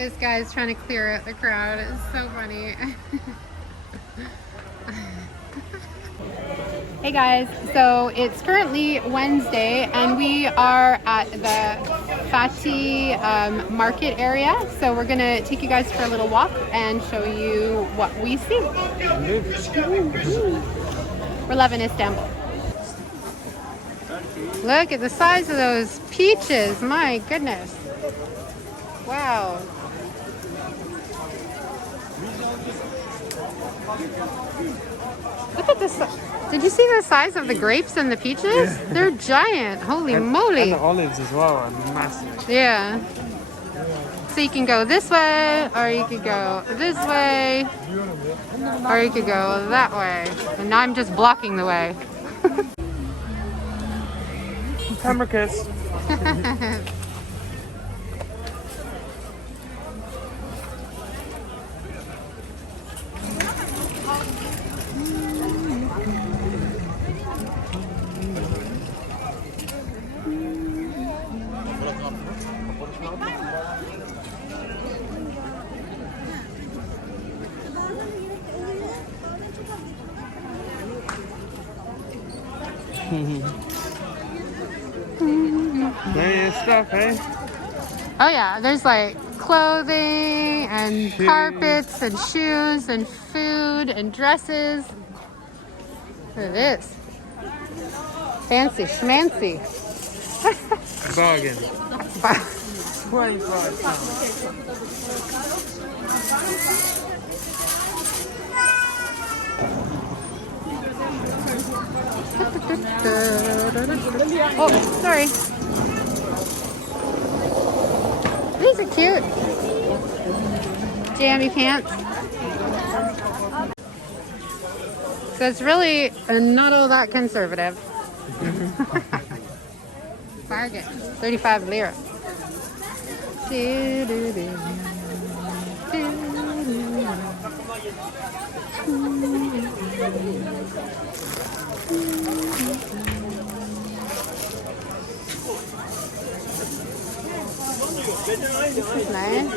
This guy's trying to clear out the crowd. It's so funny. Hey guys, so it's currently Wednesday and we are at the Fatih Market area. So we're gonna take you guys for a little walk and show you what we see. We're loving Istanbul. Look at the size of those peaches, my goodness. Wow. Look at this. Did you see the size of the grapes and the peaches? Yeah. They're giant. Holy moly. And the olives as well are massive. Yeah. So you can go this way, or you could go this way, or you could go that way. And now I'm just blocking the way. Camera kiss. Various stuff, eh? Oh yeah, there's like clothing and shoes. Carpets and shoes and food and dresses. Look at this. Fancy schmancy. Bargain. 25 Oh, sorry. These are cute. Jammy pants. So it's really not all that conservative. Bargain. 35 lira. This is nice.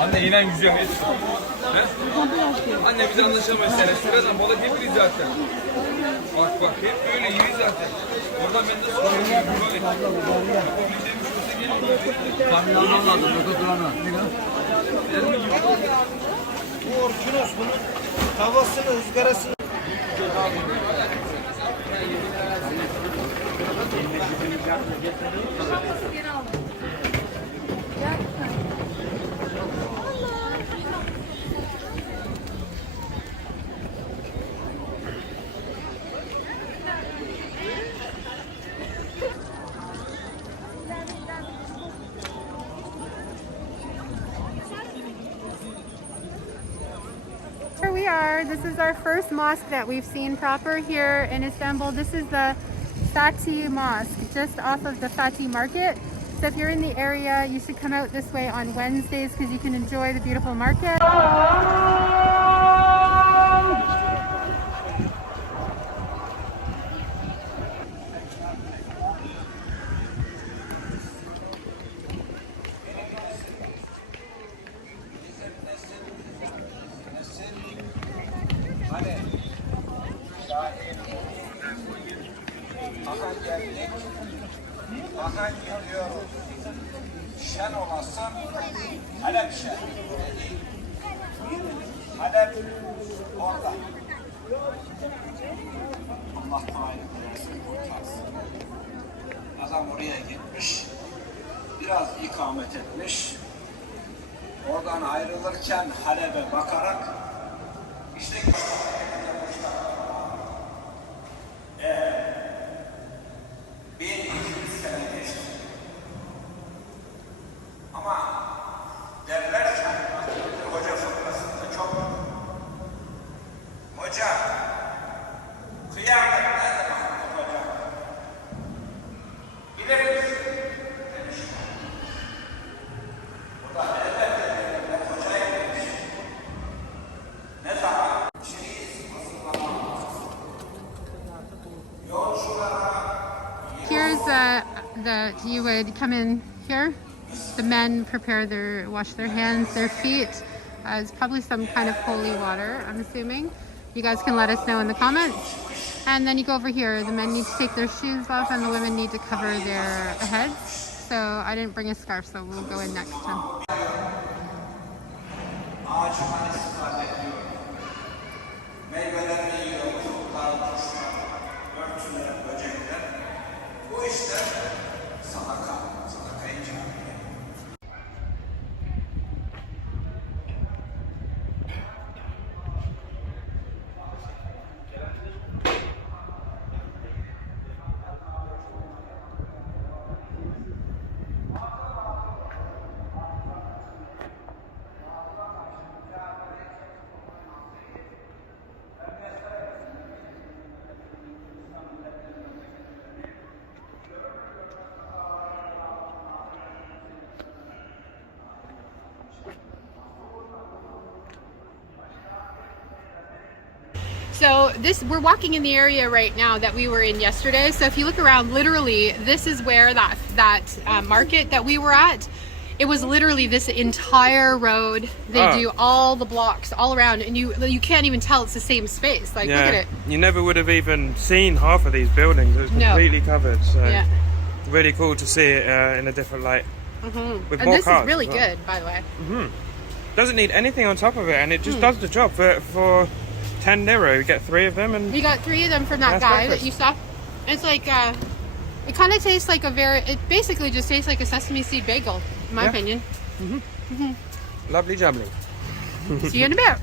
Anne inen yüzüyor mu? Anne biz anlaşamayız seninle. Sıradan balık hep iyi zaten. Bak bak hep böyle iyi zaten. Oradan ben de soruyorum böyle. Tahmin almam lazım. Burada duranlar. Bu orkinos bunun tavasını, ızgarasını. Here we are. This is our first mosque that we've seen proper here in Istanbul. This is the Fatih Mosque, just off of the Fatih Market. So if you're in the area, you should come out this way on Wednesdays because you can enjoy the beautiful market. Bakan geliyoruz. Şen olasın, Halep şen. Halep orada. Allah kolaylık versin, kurtarsın. Adam oraya gitmiş, biraz ikamet etmiş. Oradan ayrılırken Halep'e bakarak işte that you would come in here. The men wash their hands, their feet. It's probably some kind of holy water, I'm assuming. You guys can let us know in the comments. And then you go over here. The men need to take their shoes off and the women need to cover their heads. So I didn't bring a scarf, so we'll go in next time. Ağacından istifade ediyor. Meyvelerini yiyor, çocuklar, kuşlar, örtüler, böcekler. Bu işte sadaka, sadaka-i cariye. So we're walking in the area right now that we were in yesterday. So if you look around, literally, this is where that market that we were at. It was literally this entire road. They do all the blocks all around, and you can't even tell it's the same space. Like, look at it. You never would have even seen half of these buildings. It was completely covered. So really cool to see it in a different light. With And more this cars is really as well. good, by the way. Doesn't need anything on top of it, and it just does the job for 10 lira. You get 3 of them, and You got 3 of them from that That's guy breakfast. that you saw. It's like it kind of tastes like it basically just tastes like a sesame seed bagel, in my opinion. lovely jubbly. See you in a bit.